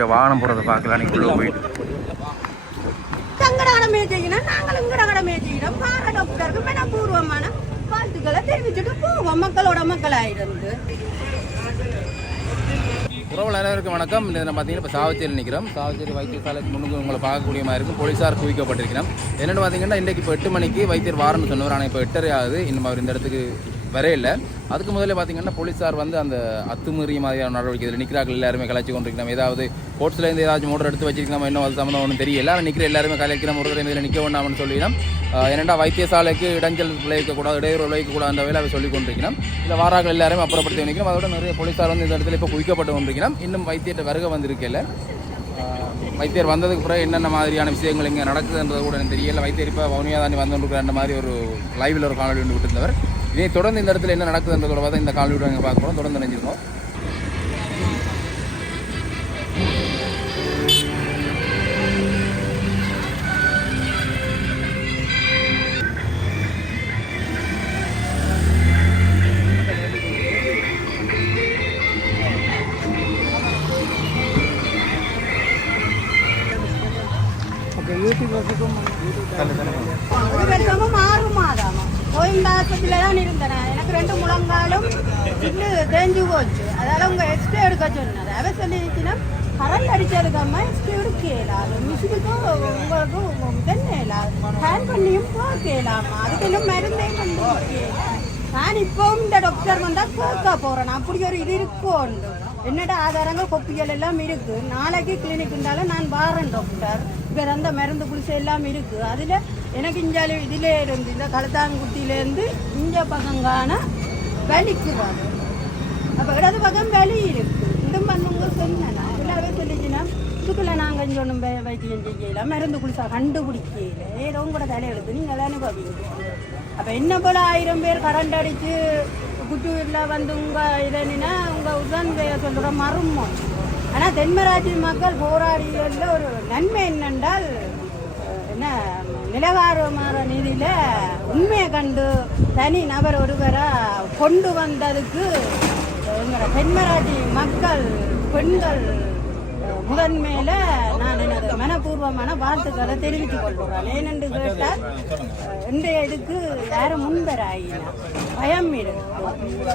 அவர்கிட்ட வாகனம் போகிறத பார்க்கலாம் நீக்குள்ளே போயிட்டு. தங்கட கடமையை செய்யணும் நாங்களும் இங்கட கடமையை செய்யணும் பார டாக்டருக்கு மனப்பூர்வமான வாழ்த்துக்களை தெரிவிச்சுட்டு போவோம். மக்களோட மக்களாயிருந்து. உறவு அனைவருக்கும் வணக்கம். இந்த பார்த்தீங்கன்னா இப்போ சாவச்சேரி நிற்கிறோம். சாவச்சேரி வைத்தியசாலைக்கு முன்னுக்கு உங்களை பார்க்கக்கூடிய மாதிரி இருக்கும். போலீஸார் குவிக்கப்பட்டிருக்கிறோம் என்னென்னு பார்த்தீங்கன்னா இன்றைக்கு இப்போ எட்டு மணிக்கு வைத்தியர் வாரம்னு சொன்னவர். ஆனால் இப்போ எட்டரை ஆகுது இன்னும் அவர் இந்த இடத்துக்கு வரையில. அதுக்கு முதல்ல பார்த்தீங்கன்னா போலீஸார் வந்து அந்த அத்துமீறிய மாதிரியான நடவடிக்கை நிற்கிறார்கள் எல்லாருமே கலாச்சி கொண்டிருக்கிறோம். ஏதாவது கோட்ஸ்லேருந்து ஏதாச்சும் மோட்டர் எடுத்து வச்சிருக்கோம் இன்னும் அது சம்மந்தம் ஒன்றும் தெரியல. அவன் நிற்கிற எல்லாருமே கலைக்கிற முருகரை இதில் நிற்க வேண்டாம்னு சொல்லினோம் ஏனெண்டா வைத்தியசாலைக்கு இடைஞ்சல் விளைவிக்கக்கூடாது இடையூறு விளைவிக்கக்கூடாது வேலை அவர் சொல்லி கொண்டிருக்கிறோம். இந்த வாராக எல்லாருமே அப்புறப்படுத்தி நிற்கிறோம் அதோட நிறைய போலீஸார் வந்து இந்த இடத்துல இப்போ குவிக்கப்பட்டு கொண்டிருக்கிறோம். இன்னும் வைத்தியத்தை வருகை வந்திருக்கல வைத்தியர் வந்ததுக்கு பிறகு என்னென்ன மாதிரியான விஷயங்கள் இங்கே நடக்குதுன்றது கூட எனக்கு தெரியல. வைத்தியர் இப்போ வவுனியா தாண்டி வந்துருக்கிற மாதிரி ஒரு லைவில் ஒரு காணொலி ஒன்று விட்டுருந்தவர். இனி தொடர்ந்து இந்த இடத்துல என்ன நடக்குதுன்றதோட பார்த்து இந்த காணொலி நாங்கள் பார்க்க போகிறோம் தொடர்ந்து நினைஞ்சிருக்கோம் மாதமும் கோயில் ஆஸ்பத்திரியில தான் இருந்தேன் எனக்கு ரெண்டு முழங்காலும் சில்லு தேஞ்சு போச்சு. அதால உங்கள் எக்ஸ்ரே எடுக்க சொன்னார் அவ சொல்லிச்சுன்னா கரண்ட் அடிச்சதுக்கு அம்மா எக்ஸ்ரே எடுக்க இயலாது மிஷினுக்கும் உங்களுக்கும் தென்ன இயலாது ஹேண்ட் பண்ணியும் போக இயலாமா அதுக்கு இன்னும் மருந்தையும் வந்து நான் இப்போவும் இந்த டாக்டர் வந்தால் கேட்க போகிறேன் அப்படி ஒரு இது இருக்கும் என்னோட ஆதாரங்கள் கொப்பிகள் எல்லாம் இருக்குது நாளைக்கு கிளினிக் இருந்தாலும் நான் வாரேன் டாக்டர் இப்போ அந்த மருந்து குளிசை எல்லாம் இருக்குது அதில் எனக்கு இஞ்சால இதிலே இருந்து இந்த கலத்தாங்குட்டியிலேருந்து இஞ்ச பக்கங்கான வலிக்கு வரும். அப்போ இடது பக்கம் வலி இருக்குது இந்த பண்ணுங்க சொன்னா எல்லாவே சொல்லிச்சுன்னா இதுக்குள்ள நாங்கள் இங்கே ஒன்றும் வைத்தியம் செய்யல. மருந்து குளிசா கண்டுபிடிக்கல. ஏதோ கூட தலையெழுத்து நீங்கள் அனுபவிங்க அப்போ என்ன போல் ஆயிரம் பேர் கரண்ட் அடிச்சு குட்டூரில் வந்து உங்கள் இதனா உங்கள் உடன் சொல்கிற மருமம். ஆனால் தென்மராட்சி மக்கள் போராடியதில் ஒரு நன்மை என்னென்றால் என்ன நிலவாரமான நிதியில் உண்மையை கண்டு தனி நபர் ஒருவராக கொண்டு வந்ததுக்கு எங்களோட தென்மராட்சி மக்கள் பெண்கள் முதன்மையில் முதன்மையில நான் எனது மனப்பூர்வமான வாழ்த்துக்களை தெரிவித்துக் கொள்கிறேன். ஏனென்று கேட்டால் இன்றைய இதுக்கு யாரும் முன்வராயினா பயம் இருக்கு.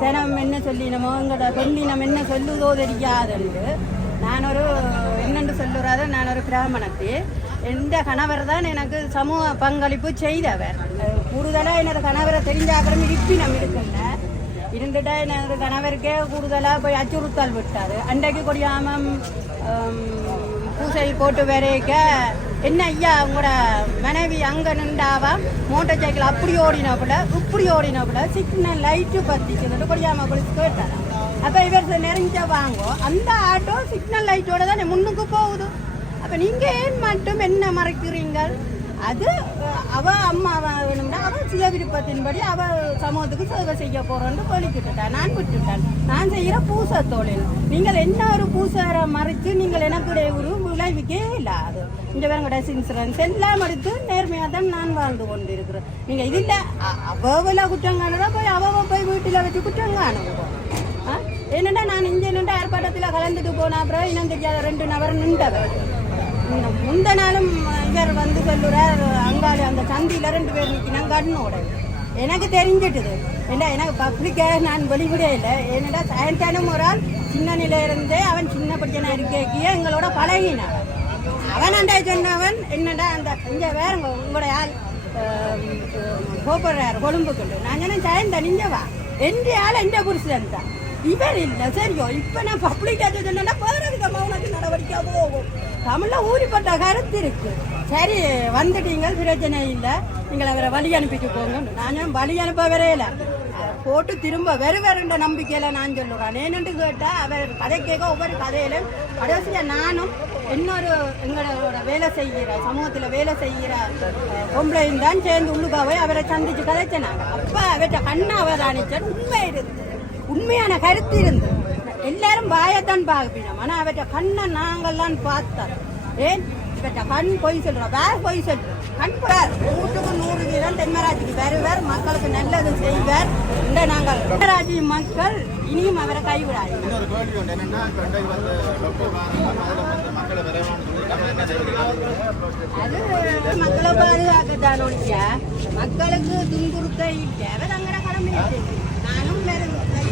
சனம் என்ன சொல்லினமோ எங்களோட பெண்ணினம் என்ன சொல்லுதோ தெரியாதுண்டு நான் ஒரு என்னென்று சொல்லுறாத நான் ஒரு பிராமணத்தி. எந்த கணவர் தான் எனக்கு சமூக பங்களிப்பு செய்தவர். கூடுதலாக எனது கணவரை தெரிஞ்சாக்கிறோம் இருப்பினம் இருக்குல்ல இருந்துட்டா எனது கணவருக்கே கூடுதலாக போய் அச்சுறுத்தல் விட்டார். அன்றைக்கு கொடியாமம் பூசை போட்டு வரைக்க என்ன ஐயா உங்களோட மனைவி அங்கே நின்றாவா? மோட்டார் சைக்கிள் அப்படி ஓடினப்புல இப்படி ஓடினப்புல சிக்னல் லைட்டு பற்றிக்கிட்டு கொடியாமல் போலீஸ் கேட்டாராம் அப்போ இவர் நெருங்கிச்சா வாங்கோ. அந்த ஆட்டோ சிக்னல் லைட்டோட தான் முன்னுக்கு போகுது. அப்போ நீங்கள் ஏன் மட்டும் என்ன மறைக்கிறீங்கள்? அது அவ அம்மா வேணும்னா அவ சுய விருப்பத்தின்படி அவ சமூகத்துக்கு சேவை செய்ய போறோன்னு வெளிக்கிட்டுட்டா நான் விட்டுட்டேன். நான் செய்கிற பூசை தொழில். நீங்கள் என்ன ஒரு பூசாரை மறைச்சு நீங்கள் எனக்கு ஒரு விளைவிக்கே இல்லாது. இந்த வேறங்கட இன்சூரன்ஸ் எல்லாம் எடுத்து நேர்மையாக தான் நான் வாழ்ந்து கொண்டு இருக்கிறேன் இது இல்லை அவல குற்றம் காணுறா போய் அவ போய் வீட்டில் வச்சு குற்றம் காணுவோம் என்னடா நான் இங்கே நின்று ஆர்ப்பாட்டத்தில் கலந்துட்டு போன அப்புறம் இன்னும் தெரியாத ரெண்டு நபர் நின்றவர். இந்த முந்த நாளும் இவர் வந்து சொல்லுறார் அங்காளி அந்த சந்தியில் ரெண்டு பேர் நிற்கினாங்க கண்ணோட. எனக்கு தெரிஞ்சிட்டுது. ஏன்னா எனக்கு பப்ளிக்காக நான் வெளிவிட இல்லை. என்னடா சாயந்தானம் ஒரு ஆள் சின்ன நிலையிலிருந்தே அவன் சின்ன பிரச்சனை இருக்கே எங்களோட பழகினான். அவன் அந்த சொன்னவன் என்னடா அந்த இங்கே வேற உங்களோட ஆள் கோபுறாரு கொழும்புக்குண்டு. நான் சொன்னேன் சாயந்தா நீங்க வா. என் ஆள் எந்த புருஷன் தான். இவர் இல்லை சரியோ இப்போ நான் பப்ளிக்கா சொன்னா விதமாக உனக்கு நடவடிக்கை போகும். தமிழில் ஊறிப்பட்ட கருத்து இருக்கு. சரி வந்துட்டீங்க பிரச்சனை இல்லை. நீங்கள் அவரை வழி அனுப்பிட்டு போங்க. நான் வழி அனுப்ப வரையில போட்டு திரும்ப வெறு வேறுன்ற நம்பிக்கையில நான் சொல்லுவேன் ஏன்னு கேட்டால் அவர் கதை கேட்க ஒவ்வொரு கதையிலும் கடைசியாக நானும் இன்னொரு எங்களோட வேலை செய்கிற சமூகத்தில் வேலை செய்கிற பொம்பளையும் தான் சேர்ந்து உள்ளுக்காவே அவரை சந்திச்சு கதைச்சினாங்க அப்போ அவர்கிட்ட கண்ணை அவதானிச்சன் உண்மை இருந்து உண்மையான கருத்து இருந்து எல்லாரும் வாயத்தான் பார்ப்பினோம் ஆனா அவற்றை கண்ணை நாங்கள்லாம் பார்த்தோம். ஏன்? இவற்ற கண் பொய் சொல்றோம். வேற பொய் சொல்றோம். கண் வேற நூற்றுக்கு நூறு வீதம் தென்மராஜிக்கு வருவார் மக்களுக்கு நல்லது செய்வார். இந்த நாங்கள் தென்மராஜி மக்கள் இனியும் அவரை கைவிடாது இன்னொரு கேள்வி என்னன்னா அது மக்களை பாதுகாக்கத்தான் ஒழிய மக்களுக்கு துன்புறுத்த இல்லை அவர் தங்கட கடமையை செய்யும். நானும் மருந்தெடுக்க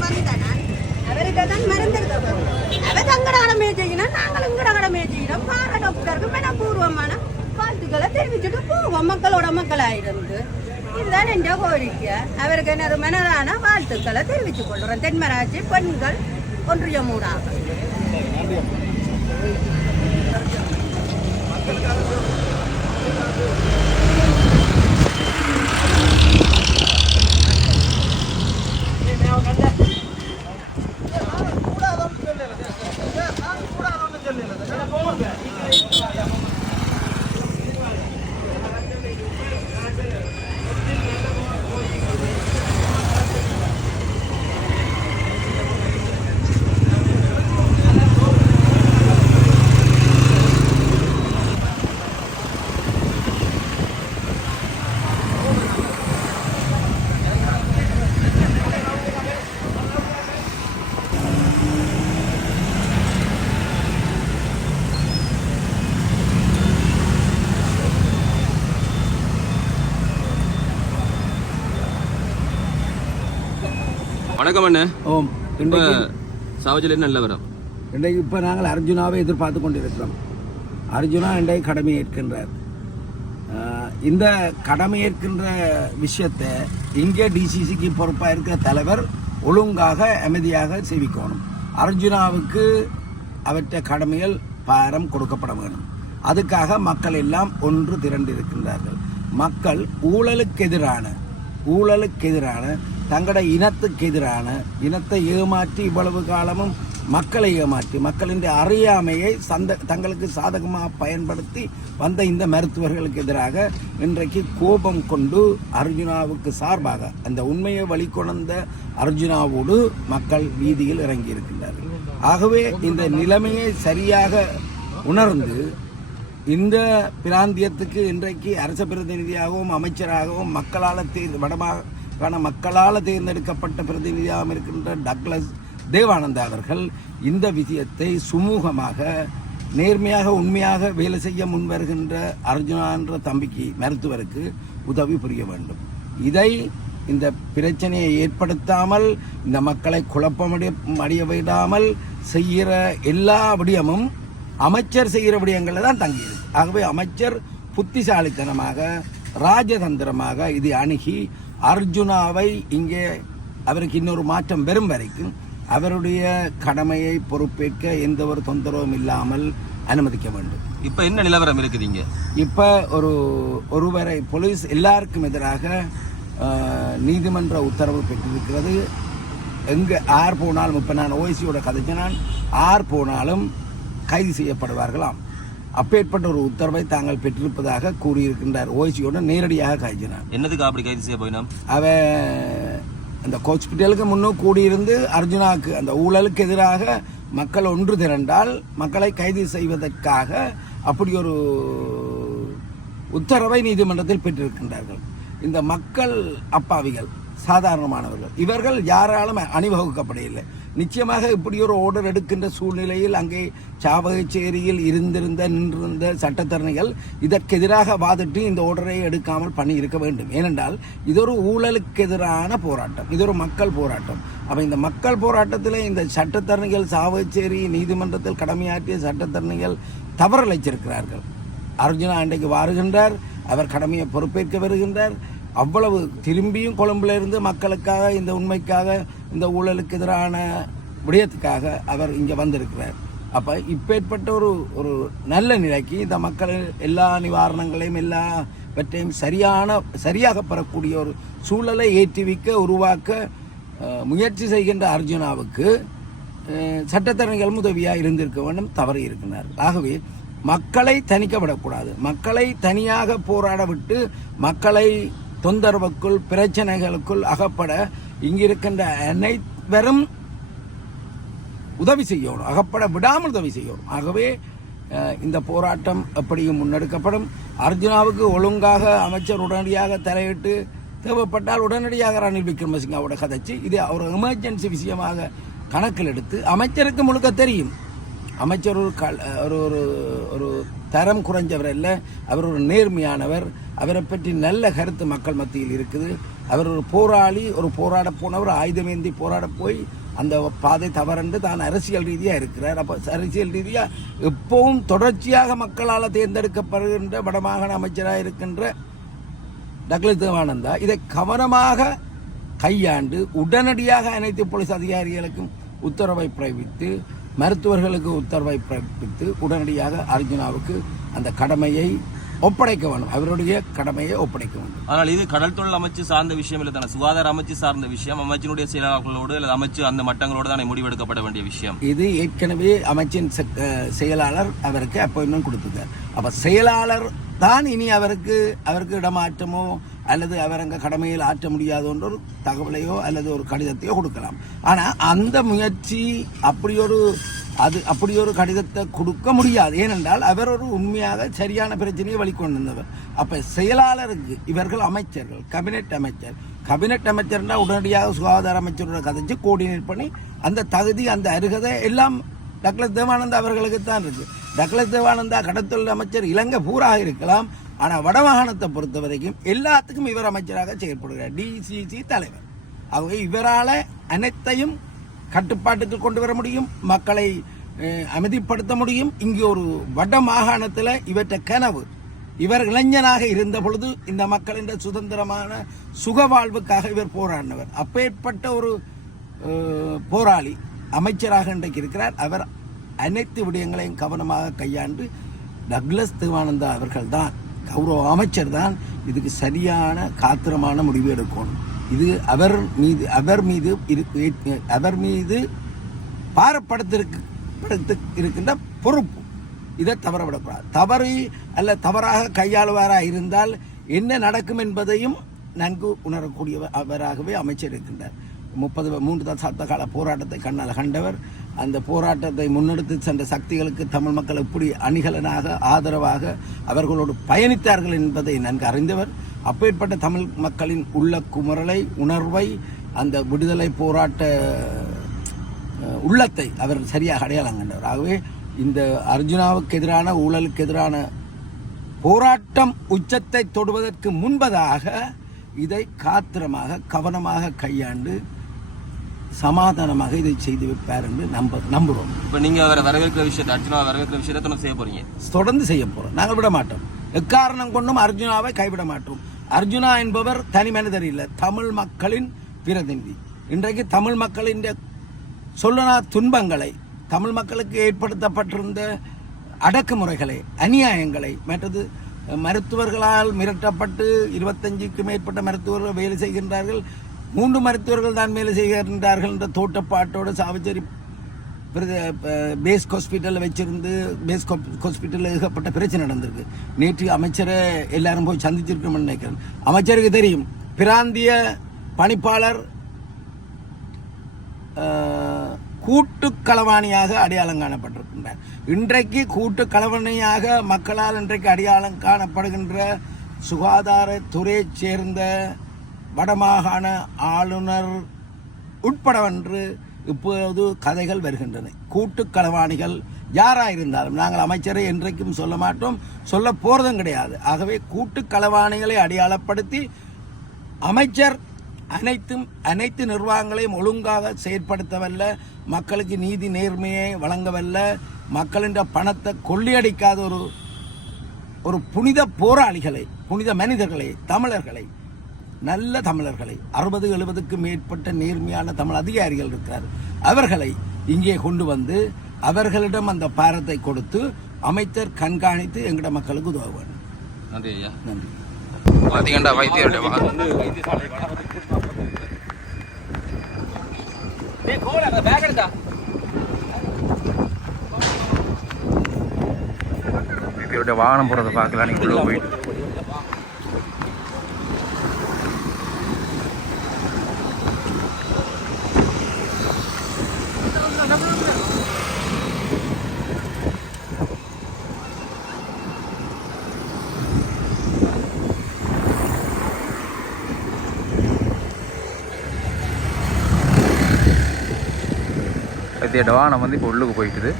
தான் வந்தேன். அவருக்கு தான் மருந்தெடுக்க வந்தேன். தங்கட கடமையை செய்யணும் நாங்கள் எங்கட கடமையை செய்யணும் பார டாக்டருக்கு மனப்பூர்வமான வாழ்த்துக்களை தெரிவிச்சுட்டு போவோம் மக்களோட மக்களாயிருந்து. இதுதான் என்ற கோரிக்கை அவருக்கு எனது மனதான வாழ்த்துக்களை தெரிவித்துக் கொள்கிறோம். தென்மராட்சி பெண்கள் ஒன்றிய மூடாக. வணக்கம் அண்ணே. ஓம். இப்போ இன்றைக்கு சாவஜில் நல்ல வரும்? இன்றைக்கு இப்போ நாங்கள் அர்ஜுனாவை எதிர்பார்த்து கொண்டிருக்கிறோம். அர்ஜுனா இன்றைக்கு கடமை ஏற்கின்றார். இந்த கடமை ஏற்கின்ற விஷயத்தை இங்கே டிசிசிக்கு பொறுப்பாக இருக்கிற தலைவர் ஒழுங்காக அமைதியாக சேவிக்கணும். அர்ஜுனாவுக்கு அவற்றை கடமைகள் பாரம் கொடுக்கப்பட வேணும் அதுக்காக மக்கள் எல்லாம் ஒன்று திரண்டு இருக்கின்றார்கள் மக்கள் ஊழலுக்கு எதிரான ஊழலுக்கு எதிரான தங்களோட இனத்துக்கு எதிரான இனத்தை ஏமாற்றி இவ்வளவு காலமும் மக்களை ஏமாற்றி மக்களின் அறியாமையை சந்த தங்களுக்கு சாதகமாக பயன்படுத்தி வந்த இந்த மருத்துவர்களுக்கு எதிராக இன்றைக்கு கோபம் கொண்டு அர்ஜுனாவுக்கு சார்பாக அந்த உண்மையை வழிகொணர்ந்த அர்ஜுனாவோடு மக்கள் வீதியில் இறங்கியிருக்கின்றார்கள். ஆகவே இந்த நிலைமையை சரியாக உணர்ந்து இந்த பிராந்தியத்துக்கு இன்றைக்கு அரச பிரதிநிதியாகவும் அமைச்சராகவும் மக்களால் தேர் ஆனால் மக்களால் தேர்ந்தெடுக்கப்பட்ட பிரதிநிதியாக இருக்கின்ற டக்ளஸ் தேவானந்தா அவர்கள் இந்த விஷயத்தை சுமூகமாக நேர்மையாக உண்மையாக வேலை செய்ய முன்வருகின்ற அர்ஜுனா என்ற தம்பிக்கு மருத்துவருக்கு உதவி புரிய வேண்டும். இதை இந்த பிரச்சனையை ஏற்படுத்தாமல் இந்த மக்களை குழப்பமடைய அடைய விடாமல் செய்கிற எல்லா விடயமும் அமைச்சர் செய்கிற விடயங்களில் தான் தங்கியிருக்கு ஆகவே அமைச்சர் புத்திசாலித்தனமாக ராஜதந்திரமாக இது அணுகி அர்ஜுனாவை இங்கே அவருக்கு இன்னொரு மாற்றம் வரும் வரைக்கும் அவருடைய கடமையை பொறுப்பேற்க எந்த ஒரு தொந்தரவும் இல்லாமல் அனுமதிக்க வேண்டும். இப்போ என்ன நிலவரம் இருக்குதுங்க இப்போ ஒரு ஒருவரை போலீஸ் எல்லாருக்கும் எதிராக நீதிமன்ற உத்தரவு பெற்றிருக்கிறது. எங்கே யார் போனாலும் இப்போ நான் ஓய்சியோட கதைச்சு நான் யார் போனாலும் கைது செய்யப்படுவார்களாம். அப்பேற்பட்ட ஒரு உத்தரவை தாங்கள் பெற்றிருப்பதாக கூறியிருக்கின்றார். ஓய்சியோட நேரடியாக கைதினார் என்னதுக்கு அப்படி கைது செய்ய போயினோம் அவ அந்த ஹாஸ்பிட்டலுக்கு முன்னும் கூடியிருந்து அர்ஜுனாக்கு அந்த ஊழலுக்கு எதிராக மக்கள் ஒன்று திரண்டால் மக்களை கைது செய்வதற்காக அப்படி ஒரு உத்தரவை நீதிமன்றத்தில் பெற்றிருக்கின்றார்கள். இந்த மக்கள் அப்பாவிகள் சாதாரணமானவர்கள். இவர்கள் யாராலும் அணிவகுக்கப்படவில்லை. நிச்சயமாக இப்படி ஒரு ஓர்டர் எடுக்கின்ற சூழ்நிலையில் அங்கே சாவகச்சேரியில் இருந்திருந்த நின்றிருந்த சட்டத்தரணிகள் இதற்கு எதிராக வாதிட்டு இந்த ஓடரை எடுக்காமல் பண்ணி இருக்க வேண்டும். ஏனென்றால் இது ஒரு ஊழலுக்கு எதிரான போராட்டம். இது ஒரு மக்கள் போராட்டம். அப்போ இந்த மக்கள் போராட்டத்தில் இந்த சட்டத்தரணிகள் சாவகச்சேரி நீதிமன்றத்தில் கடமையாற்றிய சட்டத்தரணிகள் தவறளிச்சிருக்கிறார்கள் அர்ஜுனா அன்றைக்கு வாருகின்றார். அவர் கடமையை பொறுப்பேற்க வருகின்றார். அவ்வளவு திரும்பியும் கொழும்பிலிருந்து மக்களுக்காக இந்த உண்மைக்காக இந்த ஊழலுக்கு எதிரான விடயத்துக்காக அவர் இங்கே வந்திருக்கிறார். அப்போ இப்பேற்பட்ட ஒரு ஒரு நல்ல நிலைக்கு இந்த மக்கள் எல்லா நிவாரணங்களையும் எல்லாவற்றையும் சரியான சரியாக பெறக்கூடிய ஒரு சூழலை ஏற்றுவிக்க உருவாக்க முயற்சி செய்கின்ற அர்ஜுனாவுக்கு சட்டத்தரணிகள் உதவியாக இருந்திருக்க வேண்டும் தவறி இருக்கிறார். ஆகவே மக்களை தணிக்க விடக்கூடாது மக்களை தனியாக போராட விட்டு மக்களை தொந்தரவுக்குள் பிரச்சனைகளுக்குள் அகப்பட இங்கிருக்கின்ற அனைவரும் உதவி செய்யணும். அகப்பட விடாமல் உதவி செய்யணும். ஆகவே இந்த போராட்டம் எப்படியும் முன்னெடுக்கப்படும். அர்ஜுனாவுக்கு ஒழுங்காக அமைச்சர் உடனடியாக தலையிட்டு தேவைப்பட்டால் உடனடியாக ரணில் விக்ரமசிங்காவோட கதைச்சு இது ஒரு எமர்ஜென்சி விஷயமாக கணக்கில் எடுத்து அமைச்சருக்கு முழுக்க தெரியும். அமைச்சர் ஒரு கல் ஒரு ஒரு ஒரு தரம் குறைஞ்சவர் அல்ல. அவர் ஒரு நேர்மையானவர். அவரை பற்றி நல்ல கருத்து மக்கள் மத்தியில் இருக்குது. அவர் ஒரு போராளி ஒரு போராட போனவர். ஆயுதமேந்தி போராட போய் அந்த பாதை தவறண்டு தான் அரசியல் ரீதியாக இருக்கிறார். அப்போ அரசியல் ரீதியாக எப்பவும் தொடர்ச்சியாக மக்களால் தேர்ந்தெடுக்கப்படுகின்ற வடமாகாண அமைச்சராக இருக்கின்ற டக்ளஸ் தேவானந்தா இதை கவனமாக கையாண்டு உடனடியாக அனைத்து போலீஸ் அதிகாரிகளுக்கும் உத்தரவை பிறப்பித்து மருத்துவர்களுக்கு உத்தரவை பிறப்பித்து உடனடியாக அர்ஜுனாவுக்கு அந்த கடமையை ஒப்படைக்க வேண்டும். அவருடைய கடமையை ஒப்படைக்க வேண்டும். ஆனால் இது கடல் தொழில் அமைச்சு சார்ந்த விஷயம் இல்லை தானே சுகாதார அமைச்சு சார்ந்த விஷயம் அமைச்சினுடைய செயலாளர்களோடு அல்லது அமைச்சு அந்த மட்டங்களோடு தானே முடிவெடுக்கப்பட வேண்டிய விஷயம். இது ஏற்கனவே அமைச்சின் செயலாளர் அவருக்கு அப்பாயின்மெண்ட் கொடுத்துருக்கார் அப்ப செயலாளர் தான் இனி அவருக்கு அவருக்கு இடமாற்றமோ அல்லது அவர் அங்கே கடமையில் ஆற்ற முடியாதோன்ற ஒரு தகவலையோ அல்லது ஒரு கடிதத்தையோ கொடுக்கலாம். ஆனால் அந்த முயற்சி அப்படி ஒரு அது அப்படி ஒரு கடிதத்தை கொடுக்க முடியாது. ஏனென்றால் அவர் ஒரு உண்மையாக சரியான பிரச்சனையை வழிகொண்டிருந்தவர். வந்தவர் செயலாளருக்கு இவர்கள் அமைச்சர்கள் கபினெட் அமைச்சர். கபினெட் அமைச்சர்னா உடனடியாக சுகாதார அமைச்சரோட கதைச்சு கோஆர்டினேட் பண்ணி அந்த தகுதி அந்த அருகதை எல்லாம் டக்ளஸ் தேவானந்தா அவர்களுக்கு தான் இருக்கு. டக்ளஸ் தேவானந்தா கடத்தொழில் அமைச்சர் இலங்கை பூராக இருக்கலாம். ஆனால் வடமாகாணத்தை பொறுத்த வரைக்கும் எல்லாத்துக்கும் இவர் அமைச்சராக செயல்படுகிறார் டிசிசி தலைவர். ஆகவே இவரால் அனைத்தையும் கட்டுப்பாட்டுக்கு கொண்டு வர முடியும் மக்களை அமைதிப்படுத்த முடியும். இங்கே ஒரு வட மாகாணத்தில் இவற்றை கனவு. இவர் இளைஞனாக இருந்த பொழுது இந்த மக்களின் சுதந்திரமான சுக வாழ்வுக்காக இவர் போராடினவர். அப்பேற்பட்ட ஒரு போராளி. அமைச்சராக இன்றைக்கு இருக்கிறார். அவர் அனைத்து விடயங்களையும் கவனமாக கையாண்டு டக்ளஸ் தேவானந்தா அவர்கள்தான் கௌரவ அமைச்சர் தான் இதுக்கு சரியான காத்திரமான முடிவு எடுக்கணும். இது அவர் மீது அவர் மீது இரு- அவர் மீது பாரப்படுத்திருக்கு படுத்து இருக்கின்ற பொறுப்பு. இதை தவறவிடக்கூடாது. தவறு அல்ல தவறாக கையாளுவாராக இருந்தால் என்ன நடக்கும் என்பதையும் நன்கு உணரக்கூடியவர் அவராகவே அமைச்சர் இருக்கின்றார். முப்பது மூன்று தசாப்த கால போராட்டத்தை கண்ணால் கண்டவர். அந்த போராட்டத்தை முன்னெடுத்து சென்ற சக்திகளுக்கு தமிழ் மக்கள் எப்படி அணிகலனாக ஆதரவாக அவர்களோடு பயணித்தார்கள் என்பதை நன்கு அறிந்தவர். அப்பேற்பட்ட தமிழ் மக்களின் உள்ள குமரலை உணர்வை அந்த விடுதலை போராட்ட உள்ளத்தை அவர் சரியாக அடையாளம் கண்டவர். ஆகவே இந்த அர்ஜுனாவுக்கு எதிரான ஊழலுக்கு எதிரான போராட்டம் உச்சத்தை தொடுவதற்கு முன்பதாக இதை காத்திரமாக கவனமாக கையாண்டு சமாதானமாக இதை செய்து வைப்பார் என்று நம்ப நம்புகிறோம். இப்ப நீங்க அவரை வரவேற்கிற விஷயத்தை அர்ஜுனா வரவேற்கிற விஷயத்தை தொடர்ந்து செய்ய போறீங்க? தொடர்ந்து செய்ய போறோம். நாங்கள் விட மாட்டோம். எக்காரணம் கொண்டும் அர்ஜுனாவை கைவிட மாட்டோம். அர்ஜுனா என்பவர் தனி மனிதர் இல்லை தமிழ் மக்களின் பிரதிநிதி. இன்றைக்கு தமிழ் மக்களின் சொல்லனா துன்பங்களை தமிழ் மக்களுக்கு ஏற்படுத்தப்பட்டிருந்த அடக்குமுறைகளை அநியாயங்களை மற்றது மருத்துவர்களால் மிரட்டப்பட்டு இருபத்தஞ்சுக்கு மேற்பட்ட மருத்துவர்கள் வேலை செய்கின்றார்கள். மூன்று மருத்துவர்கள் தான் மேலே செய்கின்றார்கள் என்ற தோட்டப்பாட்டோடு சாவச்சேரி பேஸ் ஹாஸ்பிட்டலில் வச்சிருந்து பேஸ் ஹாஸ்பிட்டலில் ஏகப்பட்ட பிரச்சனை நடந்திருக்கு. நேற்று அமைச்சரை எல்லாரும் போய் சந்திச்சிருக்கணும்னு நினைக்கிறேன். அமைச்சருக்கு தெரியும் பிராந்திய பணிப்பாளர் கூட்டு களவாணியாக அடையாளம் காணப்பட்டிருக்கின்றார். இன்றைக்கு கூட்டு களவாணியாக மக்களால் இன்றைக்கு அடையாளம் காணப்படுகின்ற சுகாதாரத்துறையைச் சேர்ந்த வடமாகாண ஆளுநர் உட்படவென்று இப்போது கதைகள் வருகின்றன. கூட்டு களவாணிகள் யாராக இருந்தாலும் நாங்கள் அமைச்சரை என்றைக்கும் சொல்ல மாட்டோம் சொல்ல போகிறதும் கிடையாது. ஆகவே கூட்டு களவாணிகளை அடையாளப்படுத்தி அமைச்சர் அனைத்தும் அனைத்து நிர்வாகங்களையும் ஒழுங்காக செயற்படுத்தவல்ல மக்களுக்கு நீதி நேர்மையை வழங்கவல்ல மக்களின் பணத்தை கொள்ளையடிக்காத ஒரு ஒரு புனித போராளிகளை புனித மனிதர்களை தமிழர்களை நல்ல தமிழர்களை அறுபது எழுபதுக்கு மேற்பட்ட நேர்மையான தமிழ் அதிகாரிகள் இருக்கிறார். அவர்களை இங்கே கொண்டு வந்து அவர்களிடம் அந்த பாரத்தை கொடுத்து அமைச்சர் கண்காணித்து எங்கட மக்களுக்கு உதவ வேண்டும். நன்றி ஐயா. நன்றி. பாத்தீங்கன்னா வைத்தியருடைய வா- வைத்தியருடைய வாகனம் போகிறத பார்க்கலாம் நீங்கள் உள்ளே போயிட்டு. வைத்தியோட நம்ம வந்து இப்போ உள்ளுக்கு போயிட்டுது.